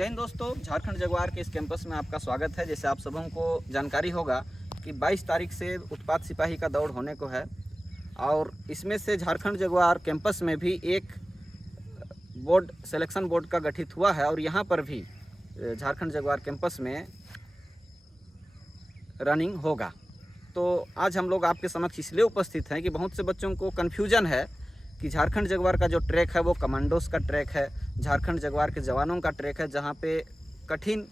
जय हिंद दोस्तों, झारखंड जगुआर के इस कैंपस में आपका स्वागत है। जैसे आप सबों को जानकारी होगा कि 22 तारीख से उत्पाद सिपाही का दौड़ होने को है और इसमें से झारखंड जगुआर कैंपस में भी एक बोर्ड सिलेक्शन बोर्ड का गठित हुआ है और यहाँ पर भी झारखंड जगुआर कैंपस में रनिंग होगा। तो आज हम लोग आपके समक्ष इसलिए उपस्थित हैं कि बहुत से बच्चों को कन्फ्यूजन है कि झारखंड जगुआर का जो ट्रैक है वो कमांडोज का ट्रैक है, झारखंड जगुआर के जवानों का ट्रैक है, जहाँ पे कठिन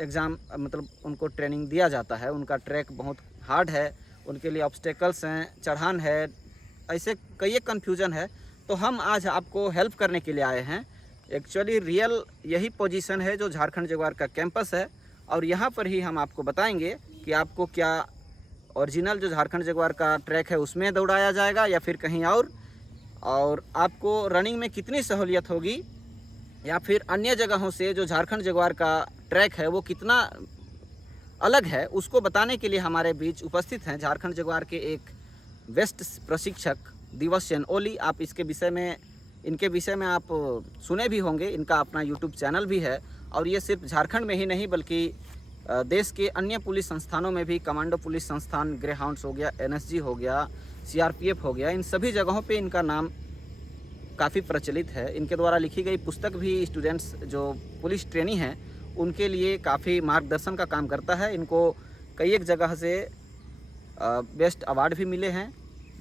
एग्ज़ाम मतलब उनको ट्रेनिंग दिया जाता है। उनका ट्रैक बहुत हार्ड है, उनके लिए ऑब्स्टेकल्स हैं, चढ़ान है, ऐसे कई कन्फ्यूजन है। तो हम आज आपको हेल्प करने के लिए आए हैं। एक्चुअली रियल यही पोजीशन है जो झारखंड जगुआर का कैंपस है और यहाँ पर ही हम आपको बताएंगे कि आपको क्या ओरिजिनल जो झारखंड जगुआर का ट्रैक है उसमें दौड़ाया जाएगा या फिर कहीं और आपको रनिंग में कितनी सहूलियत होगी या फिर अन्य जगहों से जो झारखंड जगुआर का ट्रैक है वो कितना अलग है, उसको बताने के लिए हमारे बीच उपस्थित हैं झारखंड जगुआर के एक बेस्ट प्रशिक्षक दिवस सेन ओली। आप इनके विषय में आप सुने भी होंगे। इनका अपना यूट्यूब चैनल भी है और ये सिर्फ झारखंड में ही नहीं बल्कि देश के अन्य पुलिस संस्थानों में भी, कमांडो पुलिस संस्थान, ग्रेहाउंड्स हो गया, एनएसजी हो गया, सीआरपीएफ हो गया, इन सभी जगहों पे इनका नाम काफ़ी प्रचलित है। इनके द्वारा लिखी गई पुस्तक भी स्टूडेंट्स जो पुलिस ट्रेनी हैं उनके लिए काफ़ी मार्गदर्शन का काम करता है। इनको कई एक जगह से बेस्ट अवार्ड भी मिले हैं,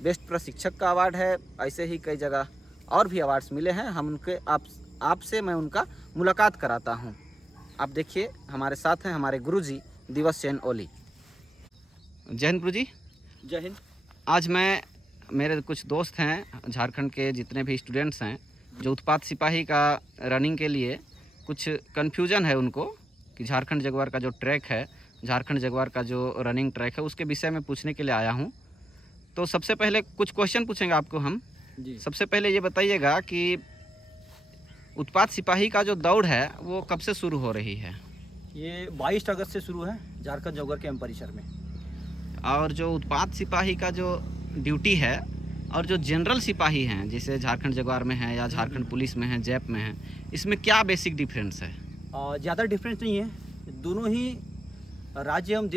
बेस्ट प्रशिक्षक का अवार्ड है, ऐसे ही कई जगह और भी अवार्ड्स मिले हैं। हम उनके आपसे मैं उनका मुलाकात कराता हूँ। आप देखिए, हमारे साथ हैं हमारे गुरुजी दिवस सेन ओली। जय हिंद गुरुजी। जय हिंद। आज मेरे कुछ दोस्त हैं झारखंड के, जितने भी स्टूडेंट्स हैं जो उत्पाद सिपाही का रनिंग के लिए कुछ कन्फ्यूजन है उनको कि झारखंड जगुआर का जो ट्रैक है, झारखंड जगुआर का जो रनिंग ट्रैक है उसके विषय में पूछने के लिए आया हूँ। तो सबसे पहले कुछ क्वेश्चन पूछेंगे आपको हम जी। सबसे पहले ये बताइएगा कि उत्पाद सिपाही का जो दौड़ है वो कब से शुरू हो रही है? ये 22 अगस्त से शुरू है झारखंड जगुआर कैंप परिसर में। और जो उत्पाद सिपाही का जो ड्यूटी है और जो जनरल सिपाही हैं जैसे झारखंड जगुआर में है या झारखंड पुलिस में है, जैप में है, इसमें क्या बेसिक डिफरेंस है? ज़्यादा डिफरेंस नहीं है। दोनों ही राज्य एवं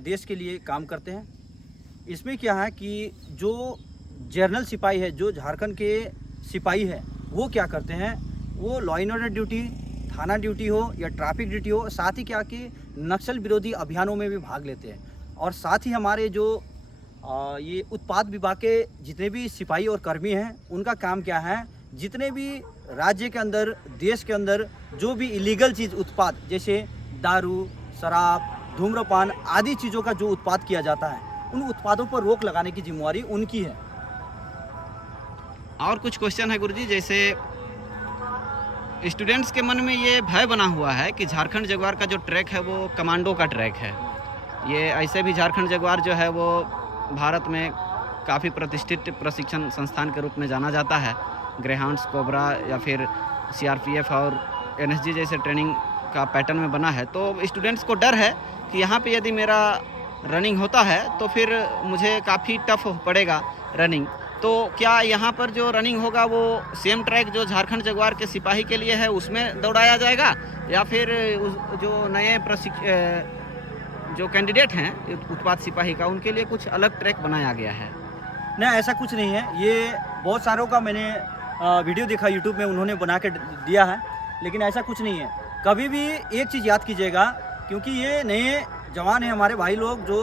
देश के लिए काम करते हैं। इसमें क्या है कि जो जनरल सिपाही है, जो झारखंड के सिपाही है, वो क्या करते हैं, वो लॉ एंड ऑर्डर ड्यूटी, थाना ड्यूटी हो या ट्रैफिक ड्यूटी हो, साथ ही क्या कि नक्सल विरोधी अभियानों में भी भाग लेते हैं। और साथ ही हमारे जो ये उत्पाद विभाग के जितने भी सिपाही और कर्मी हैं उनका काम क्या है, जितने भी राज्य के अंदर, देश के अंदर जो भी इलीगल चीज़ उत्पाद जैसे दारू, शराब, धूम्रपान आदि चीज़ों का जो उत्पाद किया जाता है, उन उत्पादों पर रोक लगाने की जिम्मेवारी उनकी है। और कुछ क्वेश्चन है गुरुजी, जैसे स्टूडेंट्स के मन में ये भय बना हुआ है कि झारखंड जगुआर का जो ट्रैक है वो कमांडो का ट्रैक है। ये ऐसे भी झारखंड जगुआर जो है वो भारत में काफ़ी प्रतिष्ठित प्रशिक्षण संस्थान के रूप में जाना जाता है। ग्रेहाउंड्स, कोबरा या फिर सीआरपीएफ और एनएसजी जैसे ट्रेनिंग का पैटर्न में बना है। तो स्टूडेंट्स को डर है कि यहाँ पे यदि मेरा रनिंग होता है तो फिर मुझे काफ़ी टफ पड़ेगा रनिंग। तो क्या यहाँ पर जो रनिंग होगा वो सेम ट्रैक जो झारखंड जगुआर के सिपाही के लिए है उसमें दौड़ाया जाएगा या फिर जो नए जो कैंडिडेट हैं उत्पाद सिपाही का उनके लिए कुछ अलग ट्रैक बनाया गया है? नहीं, ऐसा कुछ नहीं है। ये बहुत सारों का मैंने वीडियो देखा यूट्यूब में, उन्होंने बना के दिया है, लेकिन ऐसा कुछ नहीं है। कभी भी एक चीज़ याद कीजिएगा, क्योंकि ये नए जवान हैं हमारे भाई लोग जो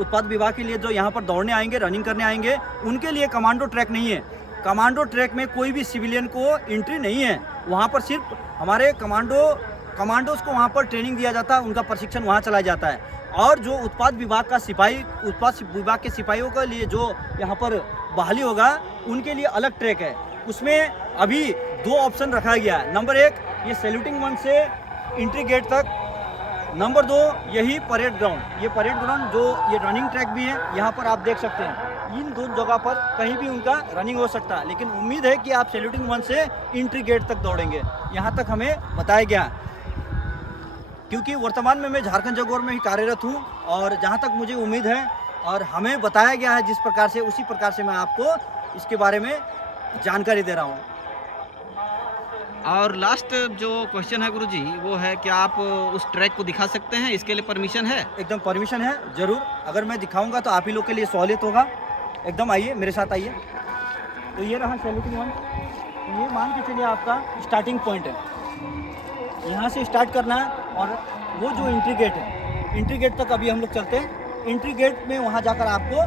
उत्पाद विभाग के लिए जो यहाँ पर दौड़ने आएंगे, रनिंग करने आएंगे, उनके लिए कमांडो ट्रैक नहीं है। कमांडो ट्रैक में कोई भी सिविलियन को एंट्री नहीं है। वहाँ पर सिर्फ हमारे कमांडोज को वहाँ पर ट्रेनिंग दिया जाता है, उनका प्रशिक्षण वहाँ चलाया जाता है। और जो उत्पाद विभाग विभाग के सिपाहियों के लिए जो यहाँ पर बहाली होगा, उनके लिए अलग ट्रैक है। उसमें अभी 2 ऑप्शन रखा गया है। नंबर 1 ये सैल्यूटिंग मंच से एंट्री गेट तक, नंबर 2 यही परेड ग्राउंड। ये परेड ग्राउंड जो ये रनिंग ट्रैक भी है, यहाँ पर आप देख सकते हैं। इन 2 जगह पर कहीं भी उनका रनिंग हो सकता है, लेकिन उम्मीद है कि आप सैल्यूटिंग मंच से एंट्री गेट तक दौड़ेंगे, यहाँ तक हमें बताया गया। क्योंकि वर्तमान में मैं झारखंड जगुआर में ही कार्यरत हूँ और जहाँ तक मुझे उम्मीद है और हमें बताया गया है जिस प्रकार से, उसी प्रकार से मैं आपको इसके बारे में जानकारी दे रहा हूँ। और लास्ट जो क्वेश्चन है गुरुजी वो है कि आप उस ट्रैक को दिखा सकते हैं, इसके लिए परमिशन है? एकदम परमिशन है, ज़रूर। अगर मैं दिखाऊंगा तो आप ही लोग के लिए सहूलियत होगा। एकदम आइए, मेरे साथ आइए। तो ये रहा सैल्यूटिंग वन। ये मान के चलिए आपका स्टार्टिंग पॉइंट है, यहाँ से स्टार्ट करना है। और वो जो एंट्री गेट है, एंट्री गेट तक अभी हम लोग चलते हैं। एंट्री गेट में वहाँ जाकर आपको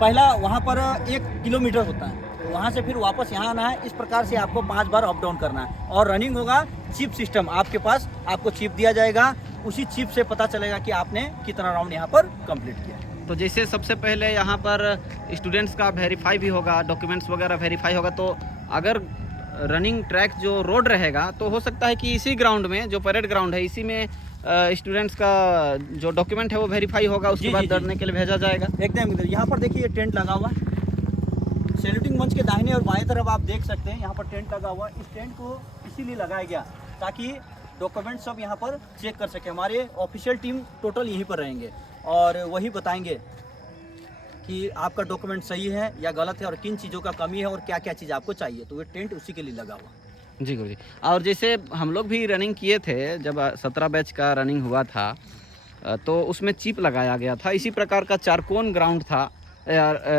पहला वहाँ पर 1 किलोमीटर होता है, वहाँ से फिर वापस यहाँ आना है। इस प्रकार से आपको 5 बार अप डाउन करना है। और रनिंग होगा चिप सिस्टम, आपके पास आपको चिप दिया जाएगा, उसी चिप से पता चलेगा कि आपने कितना राउंड यहाँ पर कंप्लीट किया। तो जैसे सबसे पहले यहाँ पर स्टूडेंट्स का वेरीफाई भी होगा, डॉक्यूमेंट्स वगैरह वेरीफाई होगा, तो अगर रनिंग ट्रैक जो रोड रहेगा तो हो सकता है कि इसी ग्राउंड में, जो परेड ग्राउंड है, इसी में स्टूडेंट्स का जो डॉक्यूमेंट है वो वेरीफाई होगा, उसके बाद दौड़ने के लिए भेजा जाएगा। एकदम यहाँ पर देखिए टेंट लगा हुआ है। सैल्यूटिंग मंच के दाहिने और बाएं तरफ आप देख सकते हैं यहाँ पर टेंट लगा हुआ है। इस टेंट को इसीलिए लगाया गया ताकि डॉक्यूमेंट सब यहाँ पर चेक कर सके। हमारे ऑफिशियल टीम टोटल यहीं पर रहेंगे और वही बताएंगे कि आपका डॉक्यूमेंट सही है या गलत है और किन चीज़ों का कमी है और क्या क्या चीज़ आपको चाहिए। तो ये टेंट उसी के लिए लगा हुआ। जी गुरुजी। और जैसे हम लोग भी रनिंग किए थे, जब 17 बैच का रनिंग हुआ था तो उसमें चिप लगाया गया था। इसी प्रकार का चारकोन ग्राउंड था,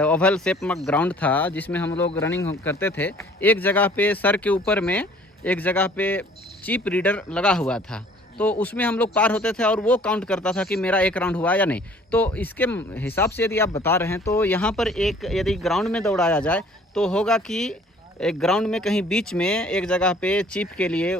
ओवल शेप में ग्राउंड था, जिसमें हम लोग रनिंग करते थे। एक जगह पे सर के ऊपर में एक जगह पे चिप रीडर लगा हुआ था, तो उसमें हम लोग पार होते थे और वो काउंट करता था कि मेरा एक राउंड हुआ या नहीं। तो इसके हिसाब से यदि आप बता रहे हैं तो यहाँ पर एक यदि ग्राउंड में दौड़ाया जाए तो होगा कि एक ग्राउंड में कहीं बीच में एक जगह पे चिप के लिए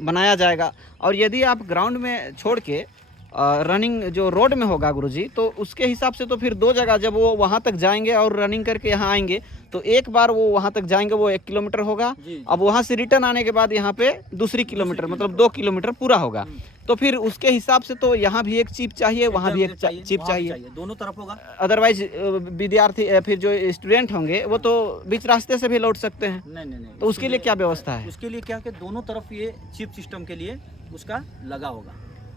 बनाया जाएगा। और यदि आप ग्राउंड में छोड़ के रनिंग जो रोड में होगा गुरुजी, तो उसके हिसाब से तो फिर 2 जगह जब वो वहाँ तक जाएंगे और रनिंग करके यहाँ आएंगे तो एक बार वो वहाँ तक जाएंगे, वो 1 किलोमीटर होगा। अब वहाँ से रिटर्न आने के बाद यहाँ पे दूसरी किलोमीटर, मतलब 2 किलोमीटर पूरा होगा। तो फिर उसके हिसाब से तो यहाँ भी एक चिप चाहिए, वहाँ भी एक चिप चाहिए, दोनों तरफ होगा। अदरवाइज विद्यार्थी फिर जो स्टूडेंट होंगे वो तो बीच रास्ते से भी लौट सकते हैं। नहीं। तो उसके लिए क्या व्यवस्था है? उसके लिए क्या कि दोनों तरफ ये चिप सिस्टम के लिए उसका लगा होगा।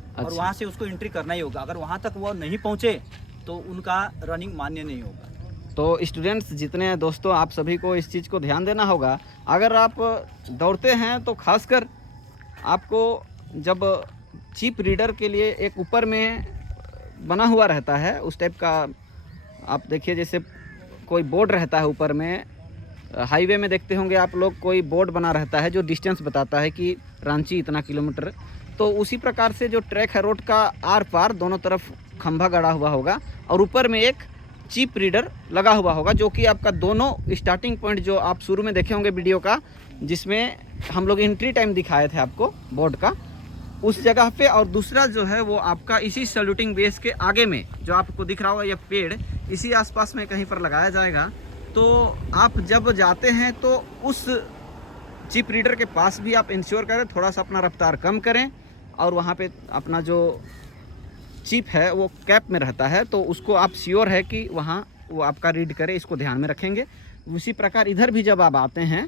अच्छा। और वहाँ से उसको एंट्री करना ही होगा। अगर वहाँ तक वो नहीं पहुँचे तो उनका रनिंग मान्य नहीं होगा। तो स्टूडेंट्स जितने दोस्तों, आप सभी को इस चीज़ को ध्यान देना होगा। अगर आप दौड़ते हैं तो खासकर आपको जब चिप रीडर के लिए एक ऊपर में बना हुआ रहता है उस टाइप का, आप देखिए जैसे कोई बोर्ड रहता है ऊपर में, हाईवे में देखते होंगे आप लोग, कोई बोर्ड बना रहता है जो डिस्टेंस बताता है कि रांची इतना किलोमीटर। तो उसी प्रकार से जो ट्रैक है रोड का आर पार दोनों तरफ खंभा गड़ा हुआ होगा और ऊपर में एक चिप रीडर लगा हुआ होगा, जो कि आपका दोनों स्टार्टिंग पॉइंट जो आप शुरू में देखे होंगे वीडियो का, जिसमें हम लोग एंट्री टाइम दिखाए थे आपको बोर्ड का, उस जगह पे। और दूसरा जो है वो आपका इसी सैल्यूटिंग बेस के आगे में जो आपको दिख रहा होगा ये पेड़, इसी आसपास में कहीं पर लगाया जाएगा। तो आप जब जाते हैं तो उस चिप रीडर के पास भी आप इंश्योर करें, थोड़ा सा अपना रफ्तार कम करें और वहाँ पे अपना जो चिप है वो कैप में रहता है, तो उसको आप श्योर है कि वहाँ वो आपका रीड करे, इसको ध्यान में रखेंगे। उसी प्रकार इधर भी जब आप आते हैं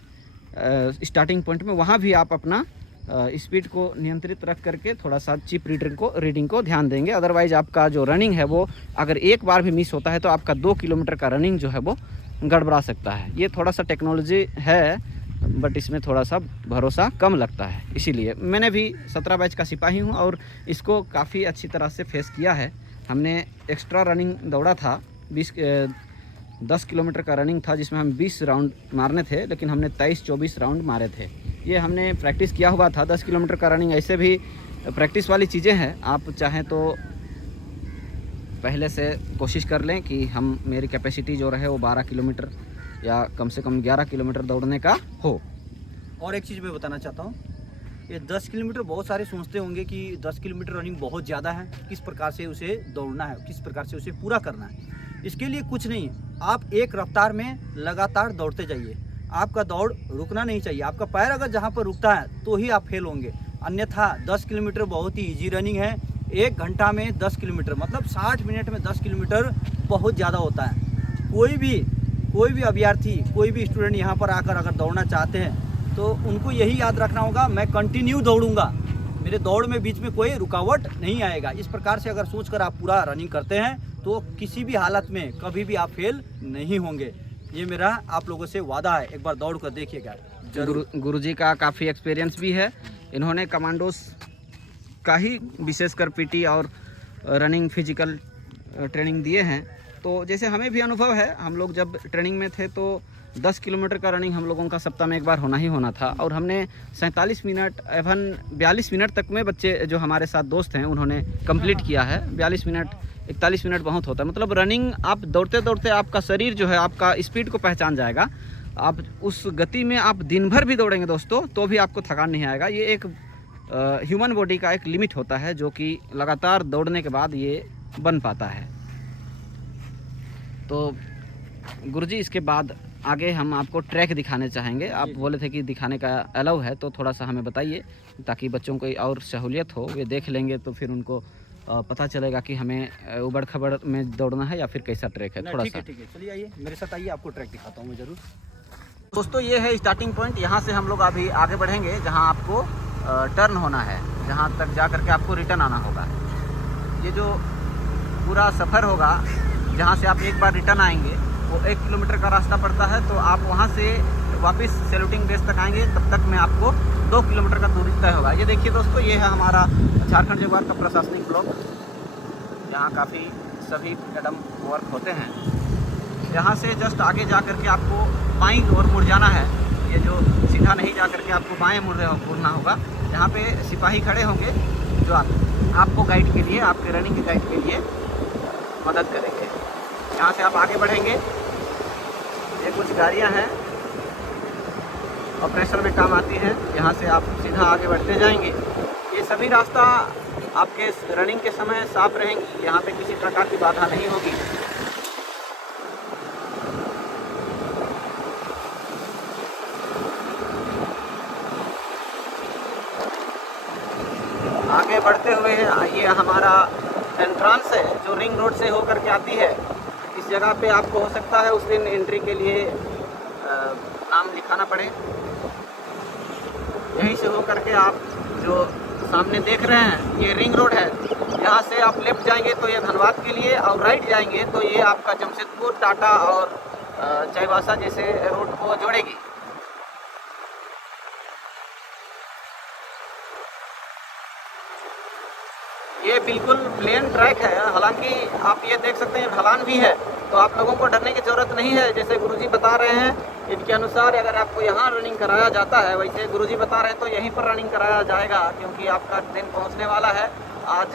स्टार्टिंग पॉइंट में, वहाँ भी आप अपना स्पीड को नियंत्रित रख करके थोड़ा सा चिप रीडिंग को ध्यान देंगे। अदरवाइज आपका जो रनिंग है वो अगर एक बार भी मिस होता है तो आपका 2 किलोमीटर का रनिंग जो है वो गड़बड़ा सकता है। ये थोड़ा सा टेक्नोलॉजी है बट इसमें थोड़ा सा भरोसा कम लगता है। इसीलिए मैंने भी 17 बैच का सिपाही हूँ और इसको काफ़ी अच्छी तरह से फेस किया है। हमने एक्स्ट्रा रनिंग दौड़ा था, 10 किलोमीटर का रनिंग था जिसमें हम 20 राउंड मारने थे, लेकिन हमने 23-24 राउंड मारे थे। ये हमने प्रैक्टिस किया हुआ था। 10 किलोमीटर का रनिंग ऐसे भी प्रैक्टिस वाली चीज़ें हैं। आप चाहें तो पहले से कोशिश कर लें कि मेरी कैपेसिटी जो रहे वो 12 किलोमीटर या कम से कम 11 किलोमीटर दौड़ने का हो। और एक चीज़ मैं बताना चाहता हूँ, ये 10 किलोमीटर बहुत सारे सोचते होंगे कि 10 किलोमीटर रनिंग बहुत ज़्यादा है, किस प्रकार से उसे दौड़ना है, किस प्रकार से उसे पूरा करना है। इसके लिए कुछ नहीं, आप एक रफ्तार में लगातार दौड़ते जाइए। आपका दौड़ रुकना नहीं चाहिए। आपका पैर अगर जहाँ पर रुकता है तो ही आप फेल होंगे, अन्यथा 10 किलोमीटर बहुत ही ईजी रनिंग है। 1 घंटा में 10 किलोमीटर मतलब 60 मिनट में 10 किलोमीटर बहुत ज़्यादा होता है। कोई भी अभ्यर्थी, कोई भी स्टूडेंट यहाँ पर आकर अगर दौड़ना चाहते हैं तो उनको यही याद रखना होगा, मैं कंटिन्यू दौड़ूंगा, मेरे दौड़ में बीच में कोई रुकावट नहीं आएगा। इस प्रकार से अगर सोचकर आप पूरा रनिंग करते हैं तो किसी भी हालत में कभी भी आप फेल नहीं होंगे। ये मेरा आप लोगों से वादा है, एक बार दौड़ कर देखिएगा। गुरुजी का काफ़ी एक्सपीरियंस भी है। इन्होंने कमांडोस का ही विशेषकर पीटी और रनिंग फिजिकल ट्रेनिंग दिए हैं। तो जैसे हमें भी अनुभव है, हम लोग जब ट्रेनिंग में थे तो 10 किलोमीटर का रनिंग हम लोगों का सप्ताह में एक बार होना ही होना था, और हमने 47 मिनट एवं 42 मिनट तक में बच्चे जो हमारे साथ दोस्त हैं उन्होंने कंप्लीट किया है। 42 मिनट 41 मिनट बहुत होता है। मतलब रनिंग आप दौड़ते दौड़ते आपका शरीर जो है आपका स्पीड को पहचान जाएगा। आप उस गति में आप दिन भर भी दौड़ेंगे दोस्तों तो भी आपको थकान नहीं आएगा। ये एक ह्यूमन बॉडी का एक लिमिट होता है जो कि लगातार दौड़ने के बाद ये बन पाता है। तो गुरुजी इसके बाद आगे हम आपको ट्रैक दिखाने चाहेंगे। आप बोले थे कि दिखाने का अलाउ है, तो थोड़ा सा हमें बताइए ताकि बच्चों को और सहूलियत हो। वे देख लेंगे तो फिर उनको पता चलेगा कि हमें उबड़ खबड़ में दौड़ना है या फिर कैसा ट्रैक है। थोड़ा सा ठीक है, चलिए आइए मेरे साथ आइए, आपको ट्रैक दिखाता हूँ मैं ज़रूर। दोस्तों ये है स्टार्टिंग पॉइंट। यहाँ से हम लोग अभी आगे बढ़ेंगे जहाँ आपको टर्न होना है, जहाँ तक जा करके आपको रिटर्न आना होगा। ये जो पूरा सफ़र होगा जहाँ से आप एक बार रिटर्न आएंगे वो 1 किलोमीटर का रास्ता पड़ता है। तो आप वहाँ से वापस सैल्यूटिंग बेस तक आएंगे, तब तक में आपको 2 किलोमीटर का दूरी तय होगा। ये देखिए दोस्तों, ये है हमारा झारखंड जगवार का प्रशासनिक ब्लॉक। यहाँ काफ़ी सभी कदम वर्क होते हैं। यहाँ से जस्ट आगे जा करके आपको बाईं ओर मुड़ जाना है। ये जो सीधा नहीं जा करके आपको बाएं मुड़ना होगा। यहाँ पे सिपाही खड़े होंगे जो आपको गाइड के लिए, आपके रनिंग के गाइड के लिए मदद करेंगे। यहाँ से आप आगे बढ़ेंगे। ये कुछ गाड़ियाँ हैं, ऑपरेशन में काम आती हैं। यहाँ से आप सीधा आगे बढ़ते जाएंगे। ये सभी रास्ता आपके रनिंग के समय साफ रहेंगी। यहाँ पे किसी प्रकार की बाधा नहीं होगी। आगे बढ़ते हुए ये हमारा एंट्रांस है जो रिंग रोड से होकर के आती है। इस जगह पे आपको हो सकता है उस दिन एंट्री के लिए नाम लिखाना पड़े। यहीं से होकर के आप जो सामने देख रहे हैं ये रिंग रोड है। यहाँ से आप लेफ्ट जाएंगे तो ये धनबाद के लिए, और राइट जाएंगे तो ये आपका जमशेदपुर, टाटा और चाईबासा जैसे रोड को जोड़ेगी। ये बिल्कुल प्लेन ट्रैक है, हालांकि आप ये देख सकते हैं ढलान भी है, तो आप लोगों को डरने की ज़रूरत नहीं है। जैसे गुरुजी बता रहे हैं इनके अनुसार अगर आपको यहाँ रनिंग कराया जाता है, वैसे गुरुजी बता रहे हैं तो यहीं पर रनिंग कराया जाएगा, क्योंकि आपका दिन पहुँचने वाला है। आज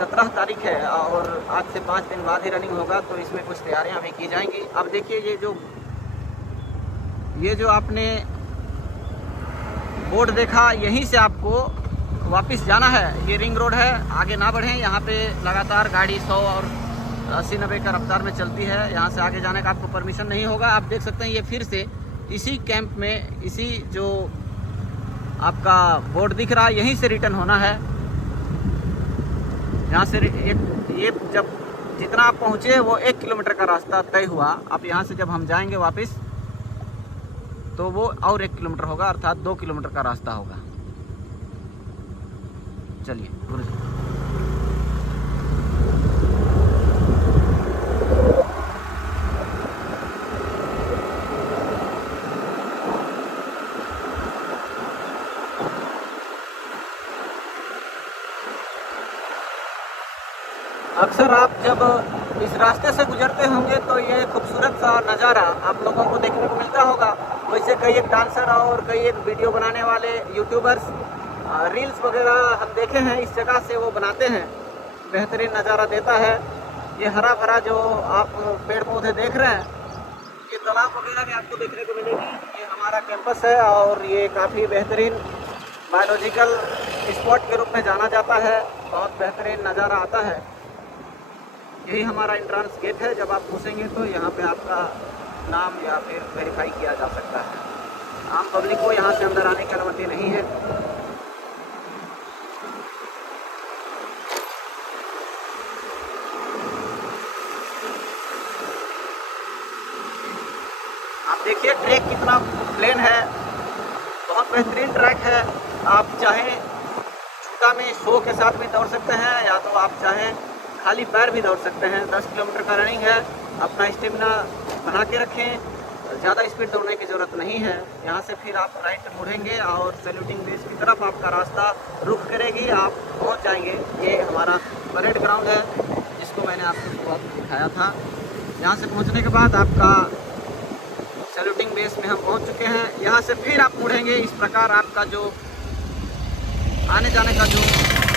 17 तारीख है और आज से 5 दिन बाद ही रनिंग होगा, तो इसमें कुछ तैयारियाँ भी की जाएंगी। अब देखिए ये जो आपने बोर्ड देखा, यहीं से आपको वापस जाना है। ये रिंग रोड है, आगे ना बढ़ें। यहाँ पे लगातार गाड़ी 100 और 80-90 का रफ्तार में चलती है। यहाँ से आगे जाने का आपको परमिशन नहीं होगा। आप देख सकते हैं ये फिर से इसी कैंप में, इसी जो आपका बोर्ड दिख रहा है, यहीं से रिटर्न होना है। यहाँ से ये जब जितना आप पहुँचे वो 1 किलोमीटर का रास्ता तय हुआ। अब यहाँ से जब हम जाएंगे वापस तो वो और 1 किलोमीटर होगा, अर्थात 2 किलोमीटर का रास्ता होगा। चलिए गुरुजी। अक्सर आप जब इस रास्ते से गुजरते होंगे तो ये खूबसूरत सा नज़ारा आप लोगों को देखने को मिलता होगा। वैसे कई एक डांसर और कई एक वीडियो बनाने वाले यूट्यूबर्स रील्स वगैरह हम देखे हैं, इस जगह से वो बनाते हैं। बेहतरीन नज़ारा देता है। ये हरा भरा जो आप पेड़ पौधे देख रहे हैं, ये तालाब वगैरह भी आपको देखने को मिलेगी। ये हमारा कैंपस है और ये काफ़ी बेहतरीन बायोलॉजिकल स्पॉट के रूप में जाना जाता है। बहुत बेहतरीन नज़ारा आता है। यही हमारा एंट्रेंस गेट है। जब आप घुसेंगे तो यहाँ पे आपका नाम या फिर वेरीफाई किया जा सकता है। आम पब्लिक को यहाँ से अंदर आने की अनुमति नहीं है। आप देखिए ट्रैक कितना प्लेन है, बहुत बेहतरीन ट्रैक है। आप चाहें जूता में शो के साथ भी दौड़ सकते हैं, या तो आप चाहें खाली पैर भी दौड़ सकते हैं। 10 किलोमीटर का रनिंग है। अपना स्टेमिना बना के रखें। ज़्यादा स्पीड दौड़ने की ज़रूरत नहीं है। यहाँ से फिर आप राइट मुड़ेंगे और सैल्यूटिंग बेस की तरफ आपका रास्ता रुख करेगी, आप पहुँच जाएंगे। ये हमारा परेड ग्राउंड है जिसको मैंने आपको सुबह दिखाया था। यहाँ से पहुँचने के बाद आपका सैल्यूटिंग बेस में हम पहुँच चुके हैं। यहाँ से फिर आप मुड़ेंगे। इस प्रकार आपका जो आने जाने का जो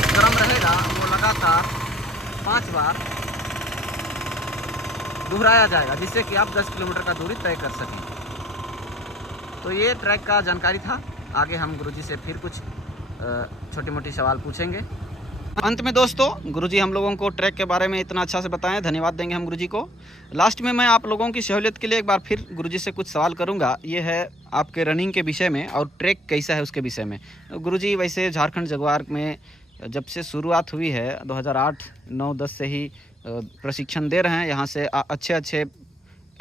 क्रम रहेगा वो लगातार 5 बार दोहराया जाएगा, जिससे कि आप 10 किलोमीटर का दूरी तय कर सकें। तो ये ट्रैक का जानकारी था। आगे हम गुरुजी से फिर कुछ छोटी मोटी सवाल पूछेंगे। अंत में दोस्तों, गुरुजी हम लोगों को ट्रैक के बारे में इतना अच्छा से बताएं, धन्यवाद देंगे हम गुरुजी को। लास्ट में मैं आप लोगों की सहूलियत के लिए एक बार फिर गुरुजी से कुछ सवाल करूंगा। ये है आपके रनिंग के विषय में और ट्रैक कैसा है उसके विषय में। गुरुजी वैसे झारखंड जगुआर में जब से शुरुआत हुई है 2008, 9, 10 से ही प्रशिक्षण दे रहे हैं। यहाँ से अच्छे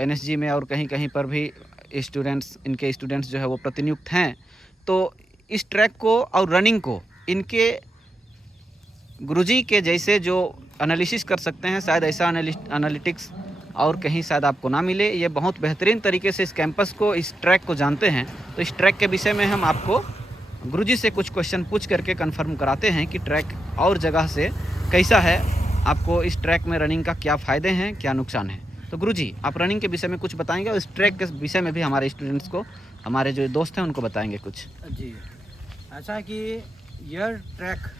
NSG में और कहीं कहीं पर भी इनके स्टूडेंट्स जो है वो प्रतिनियुक्त हैं। तो इस ट्रैक को और रनिंग को इनके गुरुजी के जैसे जो एनालिसिस कर सकते हैं, शायद ऐसा एनालिटिक्स और कहीं शायद आपको ना मिले। ये बहुत बेहतरीन तरीके से इस कैंपस को, इस ट्रैक को जानते हैं। तो इस ट्रैक के विषय में हम आपको गुरुजी से कुछ क्वेश्चन पूछ करके कंफर्म कराते हैं कि ट्रैक और जगह से कैसा है, आपको इस ट्रैक में रनिंग का क्या फ़ायदे हैं, क्या नुकसान है। तो गुरुजी आप रनिंग के विषय में कुछ बताएंगे और इस ट्रैक के विषय में भी हमारे स्टूडेंट्स को, हमारे जो दोस्त हैं उनको बताएंगे कुछ। जी, ऐसा है कि यह ट्रैक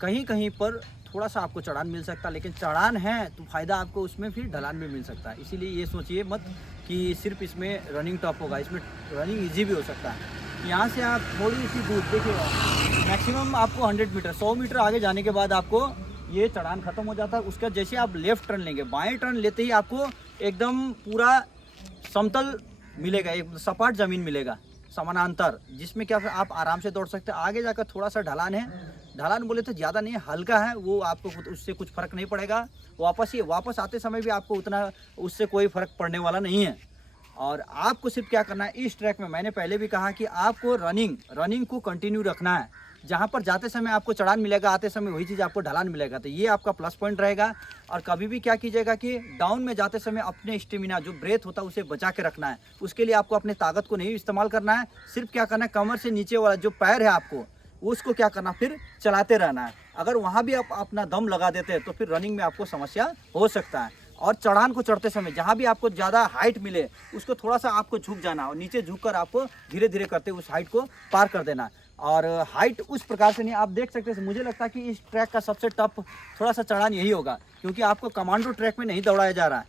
कहीं कहीं पर थोड़ा सा आपको चढ़ान मिल सकता है, लेकिन चढ़ान है तो फ़ायदा आपको उसमें फिर ढलान भी मिल सकता है। इसीलिए ये सोचिए मत कि सिर्फ इसमें रनिंग टफ होगा, इसमें रनिंग इजी भी हो सकता है। यहाँ से आप थोड़ी सी दूर देखिएगा, मैक्सिमम आपको 100 मीटर 100 मीटर आगे जाने के बाद आपको ये चढ़ान ख़त्म हो जाता है। उसका जैसे आप लेफ़्ट टर्न लेंगे, बाएँ टर्न लेते ही आपको एकदम पूरा समतल मिलेगा, एक सपाट ज़मीन मिलेगा समानांतर, जिसमें क्या आप आराम से दौड़ सकते हैं। आगे जाकर थोड़ा सा ढलान है, ढलान बोले तो ज़्यादा नहीं है, हल्का है, वो आपको उससे कुछ फ़र्क नहीं पड़ेगा। वापस आते समय भी आपको उतना उससे कोई फ़र्क पड़ने वाला नहीं है। और आपको सिर्फ क्या करना है इस ट्रैक में, मैंने पहले भी कहा कि आपको रनिंग को कंटिन्यू रखना है। जहाँ पर जाते समय आपको चढ़ान मिलेगा, आते समय वही चीज़ आपको ढलान मिलेगा, तो ये आपका प्लस पॉइंट रहेगा। और कभी भी क्या कीजिएगा कि डाउन में जाते समय अपने स्टेमिना जो ब्रेथ होता है उसे बचा के रखना है। उसके लिए आपको अपने ताकत को नहीं इस्तेमाल करना है, सिर्फ क्या करना है कमर से नीचे वाला जो पैर है आपको उसको क्या करना फिर चलाते रहना है। अगर वहाँ भी आप अपना दम लगा देते हैं तो फिर रनिंग में आपको समस्या हो सकता है। और चढ़ान को चढ़ते समय जहाँ भी आपको ज़्यादा हाइट मिले उसको थोड़ा सा आपको झुक जाना और नीचे झुककर आपको धीरे धीरे करते उस हाइट को पार कर देना। और हाइट उस प्रकार से नहीं, आप देख सकते हैं। मुझे लगता है कि इस ट्रैक का सबसे टफ थोड़ा सा चढ़ान यही होगा, क्योंकि आपको कमांडो ट्रैक में नहीं दौड़ाया जा रहा है।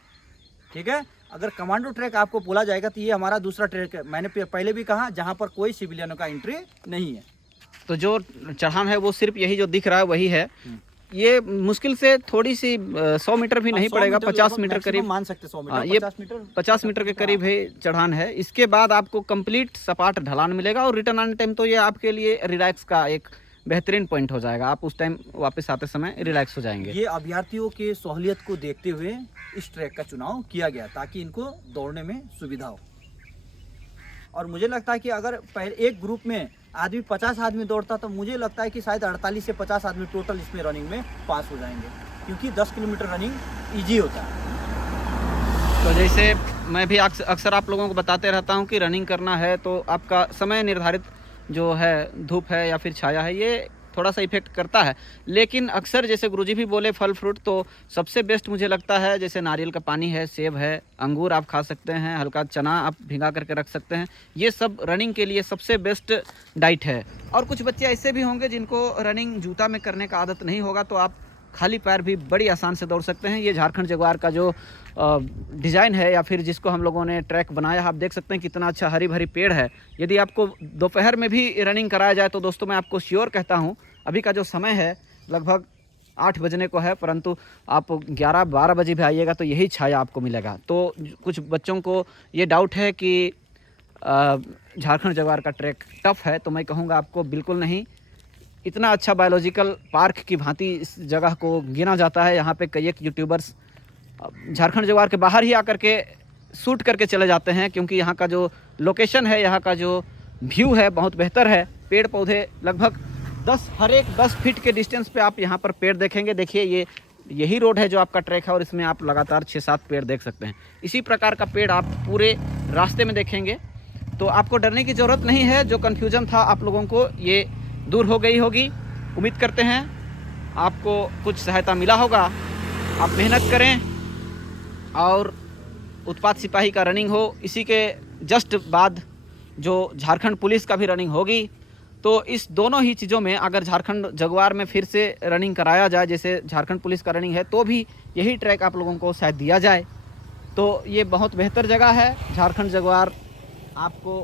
ठीक है, अगर कमांडो ट्रैक आपको बोला जाएगा तो ये हमारा दूसरा ट्रैक है। मैंने पहले भी कहा जहाँ पर कोई सिविलियनों का एंट्री नहीं है। तो जो चढ़ान है वो सिर्फ यही जो दिख रहा है वही है। ये मुश्किल से थोड़ी सी 100 मीटर भी नहीं पड़ेगा, 50 मीटर करीब मान सकते 100 मीटर, ये 50 मीटर के करीब है चढ़ान है। इसके बाद आपको कंप्लीट सपाट ढलान मिलेगा और रिटर्न आने टाइम तो ये आपके लिए रिलैक्स का एक बेहतरीन पॉइंट हो जाएगा। आप उस टाइम वापस आते समय रिलैक्स हो जाएंगे। ये अभ्यर्थियों के सहूलियत को देखते हुए इस ट्रैक का चुनाव किया गया ताकि इनको दौड़ने में सुविधा हो। और मुझे लगता है कि अगर पहले एक ग्रुप में आदमी 50 आदमी दौड़ता तो मुझे लगता है कि शायद 48 से 50 आदमी टोटल इसमें रनिंग में पास हो जाएंगे, क्योंकि 10 किलोमीटर रनिंग ईजी होता है। तो जैसे मैं भी अक्सर आप लोगों को बताते रहता हूं कि रनिंग करना है तो आपका समय निर्धारित जो है, धूप है या फिर छाया है, ये थोड़ा सा इफेक्ट करता है। लेकिन अक्सर जैसे गुरुजी भी बोले फल फ्रूट, तो सबसे बेस्ट मुझे लगता है जैसे नारियल का पानी है, सेब है, अंगूर आप खा सकते हैं, हल्का चना आप भिगा करके रख सकते हैं। ये सब रनिंग के लिए सबसे बेस्ट डाइट है। और कुछ बच्चे ऐसे भी होंगे जिनको रनिंग जूता में करने का आदत नहीं होगा, तो आप खाली पैर भी बड़ी आसान से दौड़ सकते हैं। ये झारखंड जगुआर का जो डिज़ाइन है या फिर जिसको हम लोगों ने ट्रैक बनाया, आप देख सकते हैं कितना अच्छा हरी भरी पेड़ है। यदि आपको दोपहर में भी रनिंग कराया जाए तो दोस्तों मैं आपको श्योर कहता हूँ, अभी का जो समय है लगभग 8 बजने को है, परंतु आप 11-12 बजे भी आइएगा तो यही छाया आपको मिलेगा। तो कुछ बच्चों को ये डाउट है कि झारखंड जगुआर का ट्रैक टफ है, तो मैं कहूँगा आपको बिल्कुल नहीं। इतना अच्छा बायोलॉजिकल पार्क की भांति इस जगह को गिना जाता है। यहाँ पे कई एक यूट्यूबर्स झारखंड जगुआर के बाहर ही आकर के शूट करके चले जाते हैं, क्योंकि यहाँ का जो लोकेशन है, यहाँ का जो व्यू है बहुत बेहतर है। पेड़ पौधे लगभग हर एक 10 फीट के डिस्टेंस पे आप यहाँ पर पेड़ देखेंगे। देखिए ये यही रोड है जो आपका ट्रैक है और इसमें आप लगातार 6-7 पेड़ देख सकते हैं। इसी प्रकार का पेड़ आप पूरे रास्ते में देखेंगे, तो आपको डरने की ज़रूरत नहीं है। जो कन्फ्यूज़न था आप लोगों को, ये दूर हो गई होगी। उम्मीद करते हैं आपको कुछ सहायता मिला होगा। आप मेहनत करें और उत्पाद सिपाही का रनिंग हो, इसी के जस्ट बाद जो झारखंड पुलिस का भी रनिंग होगी। तो इस दोनों ही चीज़ों में अगर झारखंड जगुआर में फिर से रनिंग कराया जाए, जैसे झारखंड पुलिस का रनिंग है, तो भी यही ट्रैक आप लोगों को शायद दिया जाए। तो ये बहुत बेहतर जगह है झारखंड जगुआर, आपको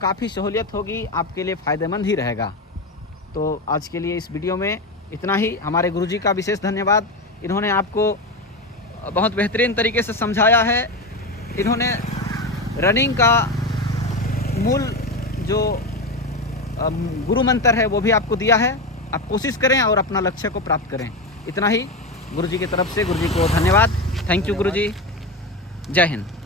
काफ़ी सहूलियत होगी, आपके लिए फ़ायदेमंद ही रहेगा। तो आज के लिए इस वीडियो में इतना ही। हमारे गुरुजी का विशेष धन्यवाद, इन्होंने आपको बहुत बेहतरीन तरीके से समझाया है। इन्होंने रनिंग का मूल जो गुरु मंत्र है वो भी आपको दिया है। आप कोशिश करें और अपना लक्ष्य को प्राप्त करें। इतना ही गुरुजी की तरफ से, गुरुजी को धन्यवाद। थैंक यू गुरुजी, जय हिंद।